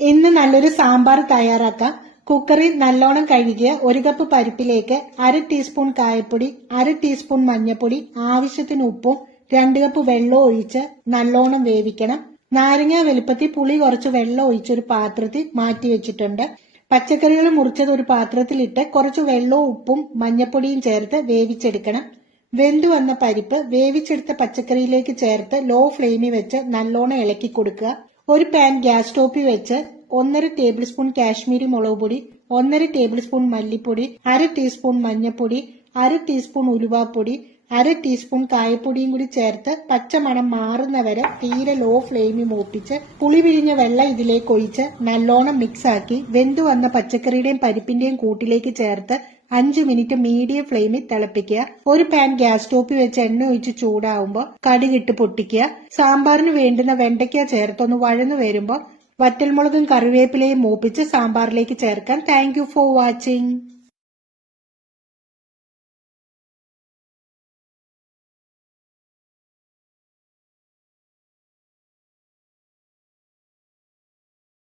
ഇന്ന് നല്ലൊരു സാമ്പാർ തയ്യാറാക്കാം. കുക്കറിൽ നല്ലോണം കഴുകിയ 1 കപ്പ് പരിപ്പിലേക്ക് 1/2 ടീസ്പൂൺ കായപ്പൊടി, 1/2 ടീസ്പൂൺ മഞ്ഞൾപ്പൊടി, ആവശ്യത്തിന് ഉപ്പും 2 കപ്പ് വെള്ളം ഒഴിച്ച് നല്ലോണം വേവിക്കണം. നാരങ്ങ വലുപ്പത്തിൽ പുളി കുറച്ച് വെള്ളം ഒഴിച്ചൊരു പാത്രത്തിൽ മാറ്റി വെച്ചിട്ടുണ്ട്. പച്ചക്കറികൾ മുറിച്ചത് ഒരു പാത്രത്തിലിട്ട് കുറച്ച് വെള്ളവും ഉപ്പും മഞ്ഞൾപ്പൊടിയും ചേർത്ത് വേവിച്ചെടുക്കണം. വെന്തു വന്ന പരിപ്പ് വേവിച്ചെടുത്ത പച്ചക്കറിയിലേക്ക് ചേർത്ത് ലോ ഫ്ലെയിമിൽ വെച്ച് നല്ലോണം ഇളക്കി കൊടുക്കുക. ഒരു പാൻ ഗ്യാസ് സ്റ്റോപ്പിൽ വെച്ച് 1.5 ടേബിൾ സ്പൂൺ കാശ്മീരി മുളക് പൊടി, 1.5 ടേബിൾ സ്പൂൺ മല്ലിപ്പൊടി, 1/2 ടീസ്പൂൺ മഞ്ഞൾപ്പൊടി, 1/2 ടീസ്പൂൺ ഉലുവാപ്പൊടി, 1/2 ടീസ്പൂൺ കായപ്പൊടിയും കൂടി ചേർത്ത് പച്ചമണം മാറുന്നവരെ തീരെ ലോ ഫ്ലെയിമിൽ മൂപ്പിച്ച് പുളി പിഴിഞ്ഞ വെള്ളം ഇതിലേക്ക് ഒഴിച്ച് നല്ലോണം മിക്സ് ആക്കി വെന്തു വന്ന പച്ചക്കറിയുടെയും പരിപ്പിന്റെയും കൂട്ടിലേക്ക് ചേർത്ത് 5 മിനിറ്റ് മീഡിയം ഫ്ലെയിമിൽ തിളപ്പിക്കുക. ഒരു പാൻ ഗ്യാസ് സ്റ്റോപ്പിൽ വെച്ച് എണ്ണ ഒഴിച്ച് ചൂടാവുമ്പോൾ കടുകിട്ട് പൊട്ടിക്കുക. സാമ്പാറിന് വേണ്ടുന്ന വെണ്ടയ്ക്ക ചേർത്തൊന്ന് വഴന്നു വരുമ്പോൾ വറ്റൽമുളകും കറിവേപ്പിലയും മൂപ്പിച്ച് സാമ്പാറിലേക്ക് ചേർക്കാം. Thank you for watching.